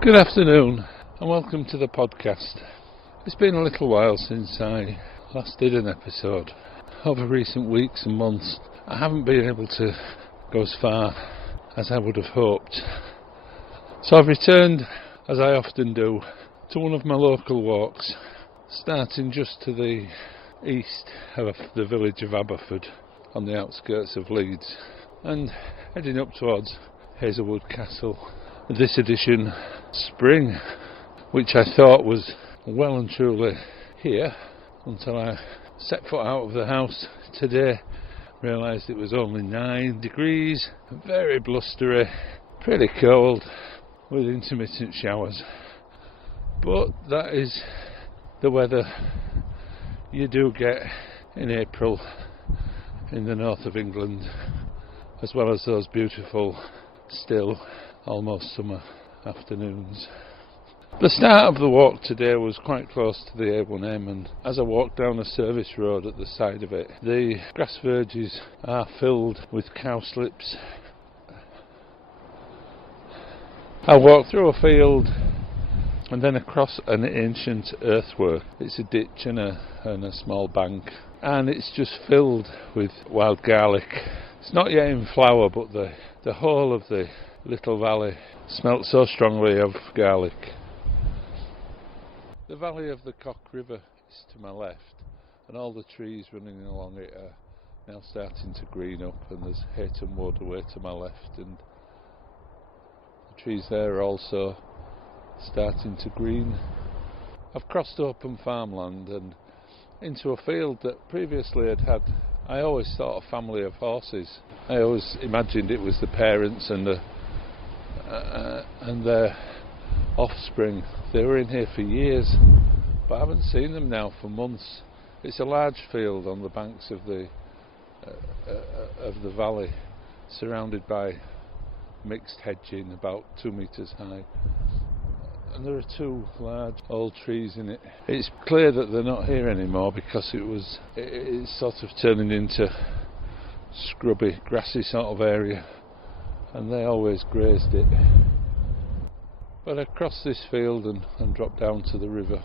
Good afternoon and welcome to the podcast. It's been a little while since I last did an episode. Over recent weeks and months I haven't been able to go as far as I would have hoped. So I've returned, as I often do, to one of my local walks, starting just to the east of the village of Aberford on the outskirts of Leeds and heading up towards Hazelwood Castle. This edition spring, which I thought was well and truly here until I set foot out of the house today, realised it was only 9 degrees, very blustery, pretty cold with intermittent showers. But that is the weather you do get in April in the north of England, as well as those beautiful, still almost summer afternoons. The start of the walk today was quite close to the A1M, and as I walked down a service road at the side of it, the grass verges are filled with cowslips. I walked through a field and then across an ancient earthwork. It's a ditch and a small bank, and it's just filled with wild garlic. It's not yet in flower, but the whole of the little valley smelt so strongly of garlic. The valley of the Cock River is to my left, and all the trees running along it are now starting to green up, and there's Hayton Wood away to my left, and the trees there are also starting to green. I've crossed open farmland and into a field that previously I always thought a family of horses. I always imagined it was the parents and their offspring. They were in here for years, but I haven't seen them now for months. It's a large field on the banks of the valley, surrounded by mixed hedging about 2 metres high, and there are 2 large old trees in it. It's clear that they're not here anymore because it's sort of turning into scrubby, grassy sort of area, and they always grazed it. But I crossed this field and dropped down to the river.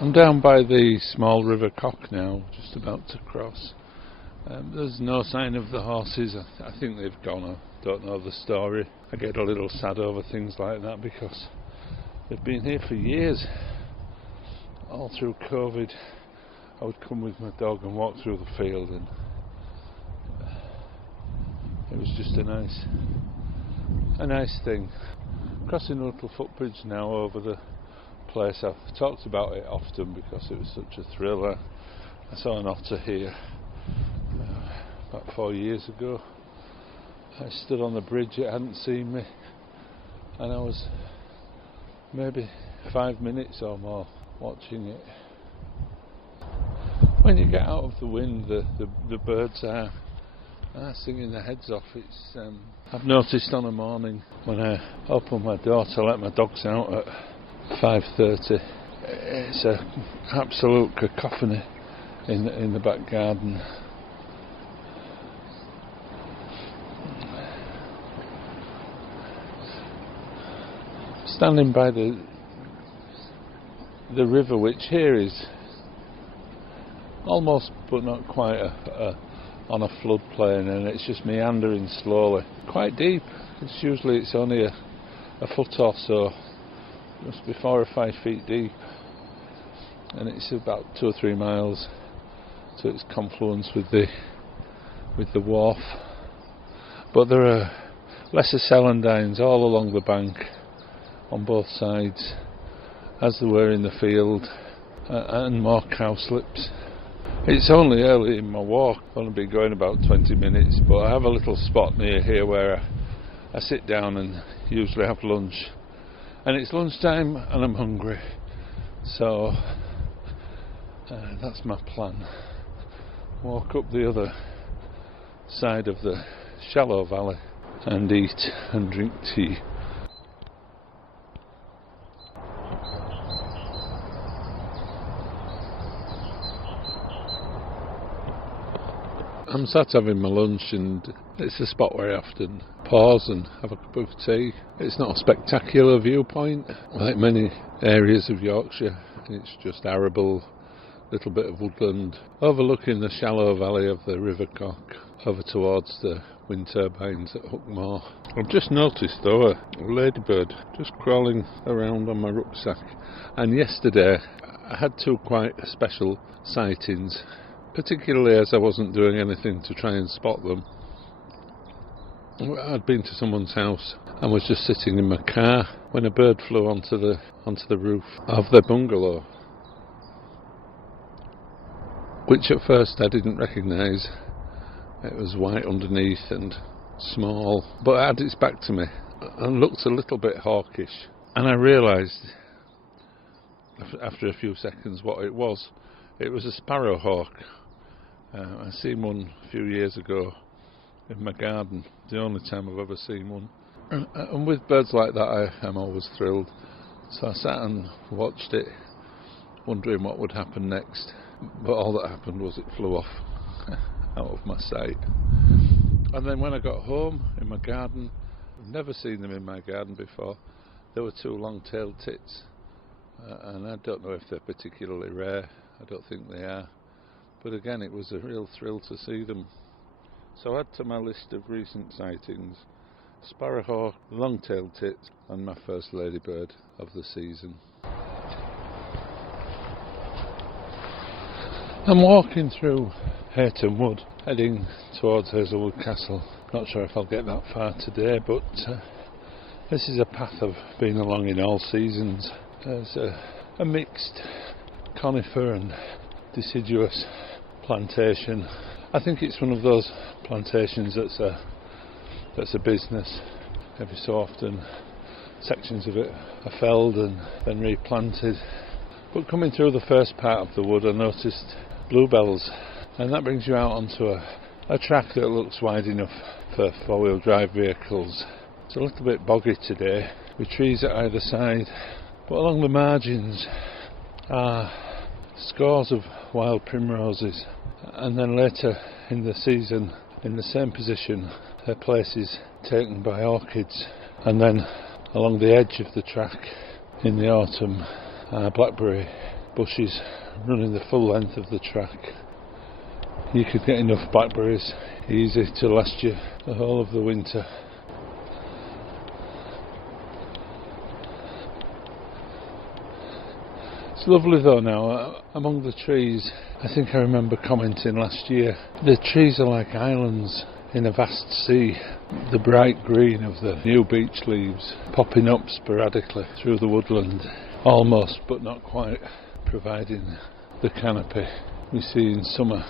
I'm down by the small river Cock now, just about to cross. There's no sign of the horses. I think they've gone. I don't know the story. I get a little sad over things like that because they've been here for years. All through COVID, I would come with my dog and walk through the field, and it was just a nice thing. Crossing a little footbridge now over the place. I've talked about it often because it was such a thriller. I saw an otter here about 4 years ago. I stood on the bridge, it hadn't seen me, and I was maybe 5 minutes or more watching it. When you get out of the wind, the birds are singing their heads off. I've noticed on a morning when I open my door to let my dogs out at 5:30, it's an absolute cacophony in the back garden. Standing by the river, which here is almost but not quite on a floodplain, and it's just meandering slowly, quite deep. It's only a foot or so. Must be 4 or 5 feet deep, and it's about 2 or 3 miles to its confluence with the wharf. But there are lesser celandines all along the bank on both sides, as there were in the field, and more cowslips. It's only early in my walk. I've only been going about 20 minutes, but I have a little spot near here where I sit down and usually have lunch And it's lunchtime and I'm hungry, so that's my plan. Walk up the other side of the shallow valley and eat and drink tea. I'm sat having my lunch, and it's a spot where I often pause and have a cup of tea. It's not a spectacular viewpoint like many areas of Yorkshire. It's just arable, little bit of woodland, overlooking the shallow valley of the River Cock over towards the wind turbines at Hookmore. I've just noticed though a ladybird just crawling around on my rucksack, and yesterday I had two quite special sightings, particularly as I wasn't doing anything to try and spot them. I'd been to someone's house and was just sitting in my car when a bird flew onto the roof of their bungalow, which at first I didn't recognise. It was white underneath and small, but it had its back to me and looked a little bit hawkish, and I realised after a few seconds what it was. It was a sparrowhawk. I seen one a few years ago in my garden, the only time I've ever seen one. And with birds like that I'm always thrilled. So I sat and watched it, wondering what would happen next. But all that happened was it flew off out of my sight. And then when I got home in my garden, I've never seen them in my garden before, there were two long-tailed tits. And I don't know if they're particularly rare, I don't think they are. But again, it was a real thrill to see them. So add to my list of recent sightings, sparrowhawk, long-tailed tit, and my first ladybird of the season. I'm walking through Hayton Wood, heading towards Hazelwood Castle. Not sure if I'll get that far today, but this is a path I've been along in all seasons. There's a mixed conifer and deciduous plantation. I think it's one of those plantations that's a business. Every so often sections of it are felled and then replanted. But coming through the first part of the wood I noticed bluebells, and that brings you out onto a track that looks wide enough for four-wheel drive vehicles. It's a little bit boggy today with trees at either side, but along the margins are scores of wild primroses, and then later in the season in the same position their place is taken by orchids, and then along the edge of the track in the autumn are blackberry bushes running the full length of the track. You could get enough blackberries easy to last you the whole of the winter. It's lovely though now, among the trees. I think I remember commenting last year, the trees are like islands in a vast sea. The bright green of the new beech leaves popping up sporadically through the woodland, almost but not quite providing the canopy we see in summer.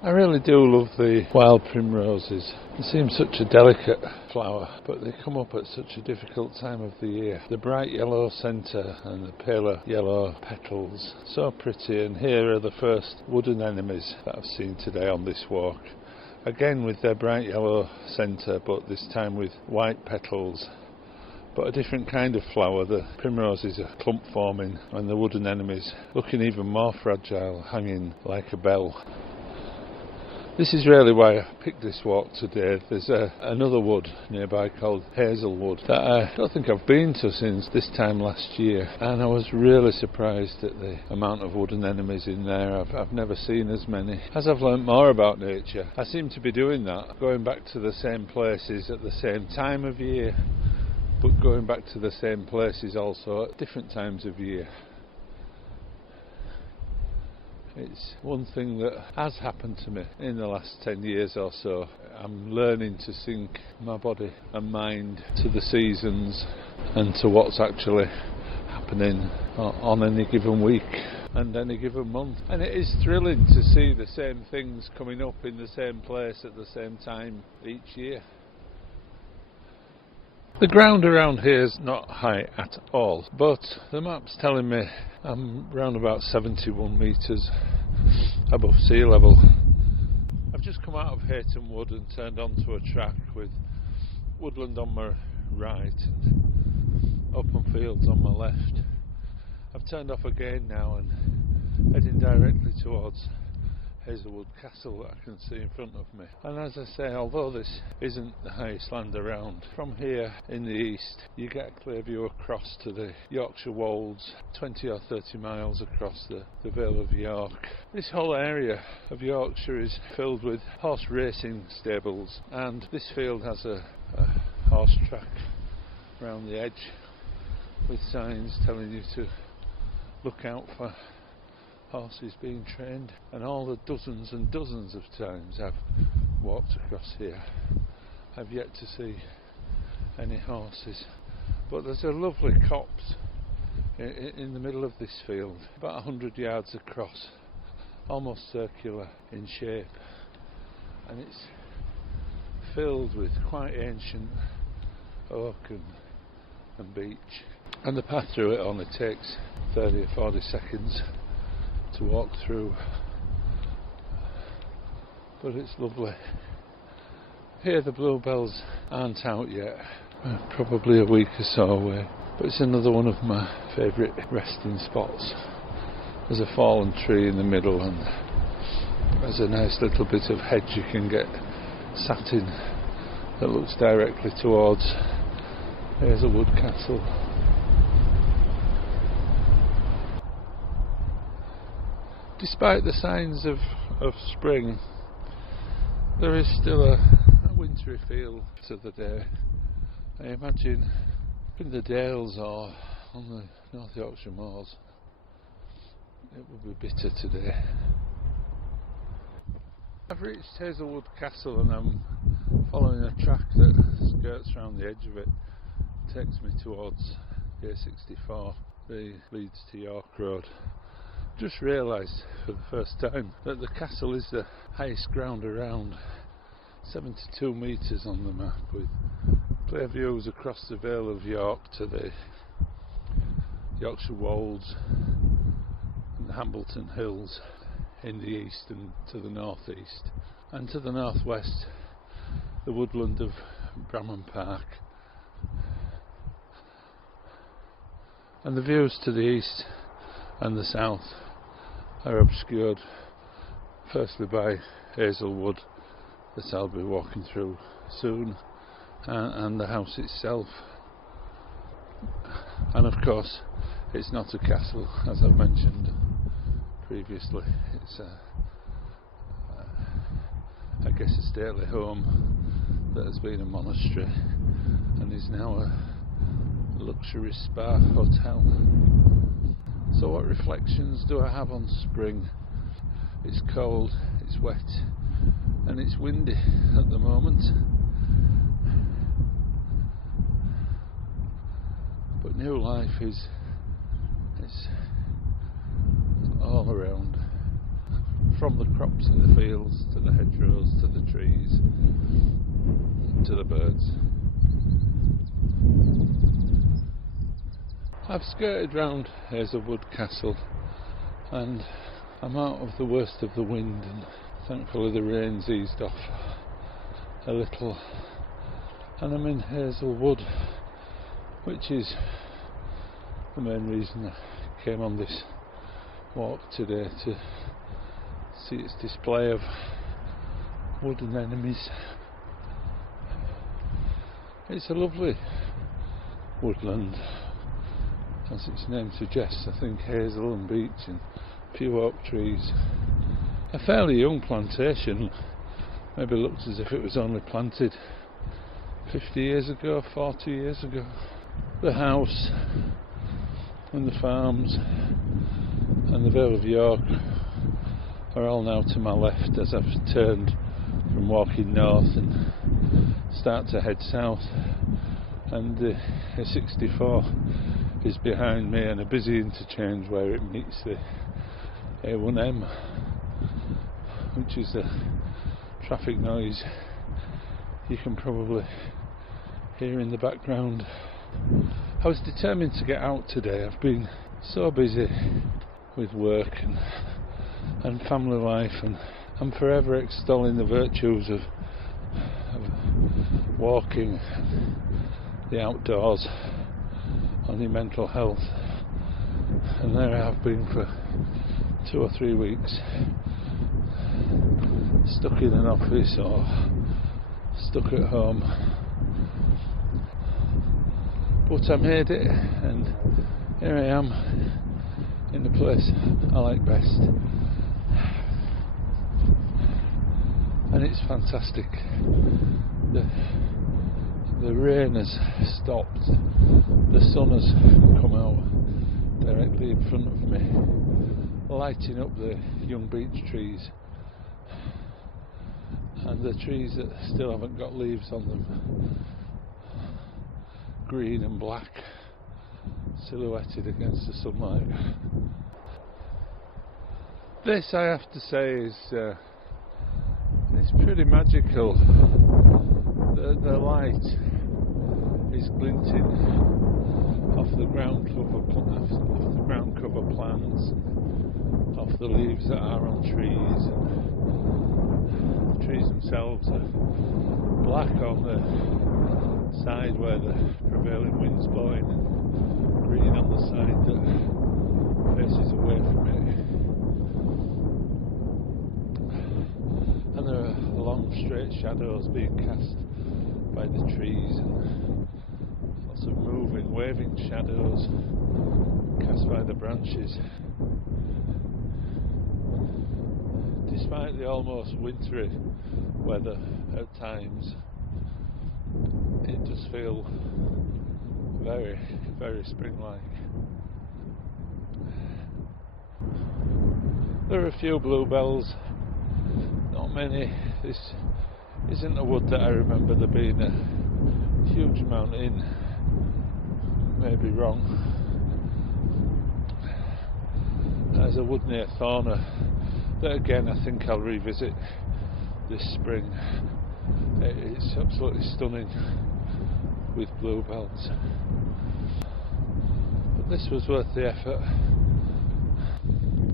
I really do love the wild primroses. They seem such a delicate flower, but they come up at such a difficult time of the year. The bright yellow centre and the paler yellow petals, so pretty. And here are the first wood anemones that I've seen today on this walk. Again with their bright yellow centre, but this time with white petals. But a different kind of flower. The primroses are clump forming, and the wood anemones looking even more fragile, hanging like a bell. This is really why I picked this walk today. There's another wood nearby called Hazelwood that I don't think I've been to since this time last year, and I was really surprised at the amount of wood anemones in there. I've never seen as many. As I've learnt more about nature, I seem to be doing that, going back to the same places at the same time of year, but going back to the same places also at different times of year. It's one thing that has happened to me in the last 10 years or so. I'm learning to sync my body and mind to the seasons and to what's actually happening on any given week. and any given month. And it is thrilling to see the same things coming up in the same place at the same time each year. The ground around here is not high at all, but the map's telling me I'm around about 71 metres above sea level. I've just come out of Hayton Wood and turned onto a track with woodland on my right and open fields on my left. I've turned off again now and heading directly towards Hazelwood Castle that I can see in front of me. And as I say, although this isn't the highest land around, from here in the east you get a clear view across to the Yorkshire wolds, 20 or 30 miles across the Vale of York. This whole area of Yorkshire is filled with horse racing stables, and this field has a horse track around the edge with signs telling you to look out for horses being trained. And all the dozens and dozens of times I've walked across here, I've yet to see any horses. But there's a lovely copse in the middle of this field, about 100 yards across, almost circular in shape, and it's filled with quite ancient oak and beech. And the path through it only takes 30 or 40 seconds to walk through, but it's lovely. Here the bluebells aren't out yet, probably a week or so away, but it's another one of my favourite resting spots. There's a fallen tree in the middle and there's a nice little bit of hedge you can get sat in that looks directly towards Hazelwood Castle. Despite the signs of spring, there is still a wintry feel to the day. I imagine in the Dales or on the North Yorkshire moors it will be bitter today. I've reached Hazelwood Castle and I'm following a track that skirts around the edge of it. It takes me towards the A64, the Leeds to York Road. Just realised for the first time that the castle is the highest ground around, 72 metres on the map, with clear views across the Vale of York to the Yorkshire wolds and the Hambleton Hills in the east and to the northeast, and to the northwest the woodland of Bramham Park. And the views to the east and the south are obscured firstly by Hazelwood that I'll be walking through soon, and the house itself. And of course it's not a castle, as I've mentioned previously. It's I guess a stately home that has been a monastery and is now a luxury spa hotel. So what reflections do I have on spring? It's cold, it's wet and it's windy at the moment, but new life is all around, from the crops in the fields to the hedgerows to the trees to the birds. I've skirted round Hazelwood Castle and I'm out of the worst of the wind, and thankfully the rain's eased off a little, and I'm in Hazelwood, which is the main reason I came on this walk today, to see its display of wood anemones. It's a lovely woodland, as its name suggests. I think hazel and beech and a few oak trees. A fairly young plantation, maybe looks as if it was only planted 50 years ago, 40 years ago. The house and the farms and the Vale of York are all now to my left as I've turned from walking north and start to head south. and the A64 is behind me, and a busy interchange where it meets the A1M, which is the traffic noise you can probably hear in the background. I was determined to get out today. I've been so busy with work and family life, and I'm forever extolling the virtues of walking, the outdoors, on your mental health, and there I have been for 2 or 3 weeks, stuck in an office or stuck at home. But I made it, and here I am in the place I like best, and it's fantastic. The rain has stopped, the sun has come out directly in front of me, lighting up the young beech trees and the trees that still haven't got leaves on them, green and black, silhouetted against the sunlight. This, I have to say, is it's pretty magical. The light is glinting off the ground cover plants, off the leaves that are on trees, and the trees themselves are black on the side where the prevailing wind's blowing, and green on the side that faces away from it. And there are long straight shadows being cast by the trees, and lots of moving, waving shadows cast by the branches. Despite the almost wintry weather at times, it does feel very, very spring-like. There are a few bluebells, not many. This isn't a wood that I remember there being a huge amount in. Maybe wrong. There's a wood near Thorner that again I think I'll revisit this spring. It's absolutely stunning with bluebells. But this was worth the effort.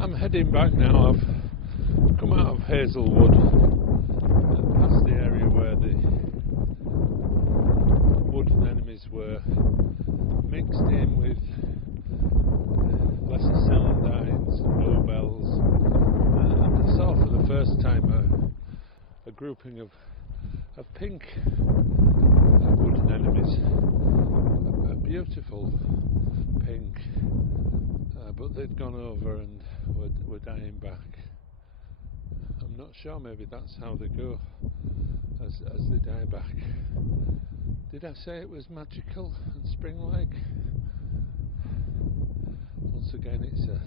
I'm heading back now. I've come out of Hazelwood, past the area where the wood anemones were, mixed in with lesser celandines and bluebells, and I saw for the first time a grouping of pink wood anemones, a beautiful pink, but they'd gone over and were dying back. I'm not sure, maybe that's how they go, as they die back. Did I say it was magical and spring-like? Once again, it's a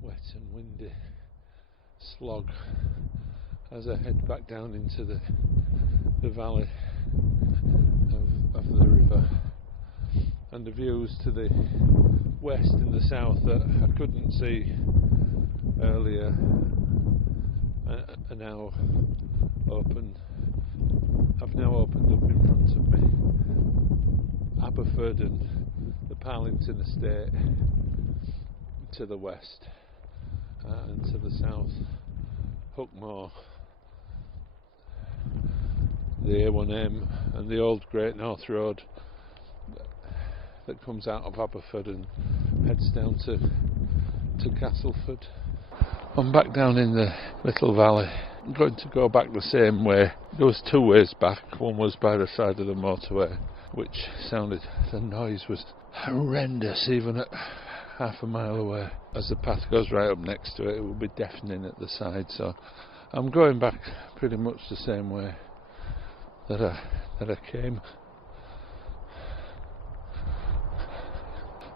wet and windy slog as I head back down into the valley of the river, and the views to the west and the south that I couldn't see earlier are now open. Have now opened up in front of me. Aberford and the Parlington estate to the west, and to the south Hookmore, the A1M and the old Great North Road that comes out of Aberford and heads down to Castleford. I'm back down in the little valley. I'm going to go back the same way. There was 2 ways back. One was by the side of the motorway, which sounded, the noise was horrendous even at half a mile away. As the path goes right up next to it, it will be deafening at the side, so I'm going back pretty much the same way that I came.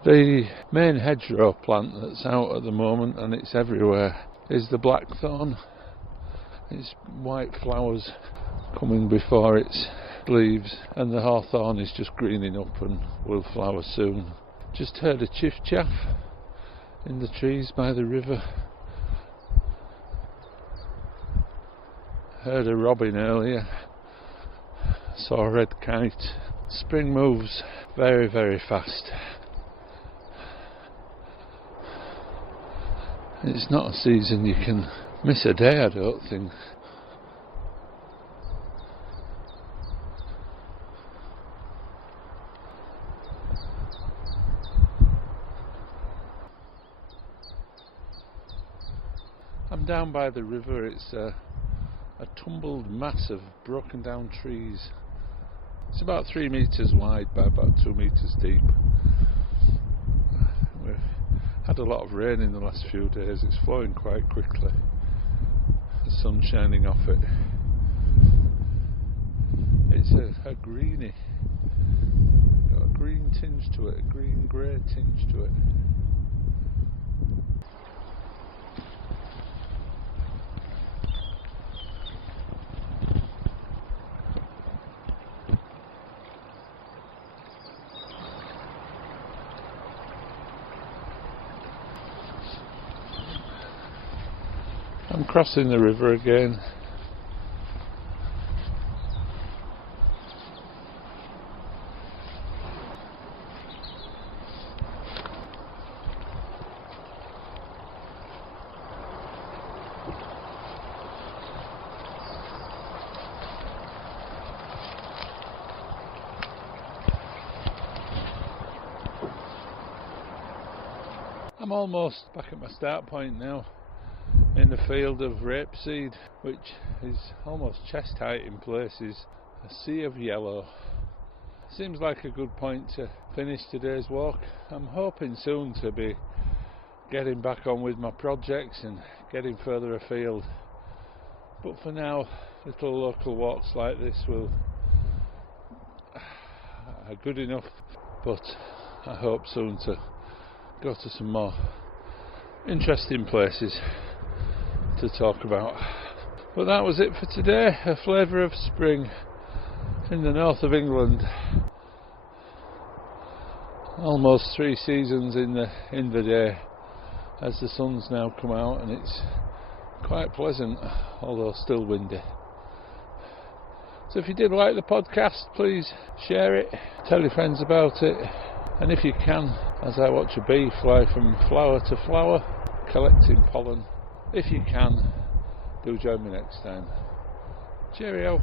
The main hedgerow plant that's out at the moment, and it's everywhere, is the blackthorn. It's white flowers coming before its leaves, and the hawthorn is just greening up and will flower soon. Just heard a chiff-chaff in the trees by the river. Heard a robin earlier. Saw a red kite. Spring moves very, very fast. It's not a season you can miss a day, I don't think. I'm down by the river. It's a tumbled mass of broken down trees. It's about 3 metres wide by about 2 metres deep. We've had a lot of rain in the last few days. It's flowing quite quickly. The sun's shining off it. It's a greeny, got a green tinge to it, a green grey tinge to it. I'm crossing the river again. I'm almost back at my start point now, in the field of rapeseed, which is almost chest height in places, a sea of yellow. Seems like a good point to finish today's walk. I'm hoping soon to be getting back on with my projects and getting further afield, but for now little local walks like this are good enough, but I hope soon to go to some more interesting places to talk about. But that was it for today. A flavour of spring in the north of England. Almost 3 seasons in the day as the sun's now come out, and it's quite pleasant, although still windy. So if you did like the podcast, please share it, tell your friends about it, and if you can, as I watch a bee fly from flower to flower collecting pollen, if you can, do join me next time. Cheerio.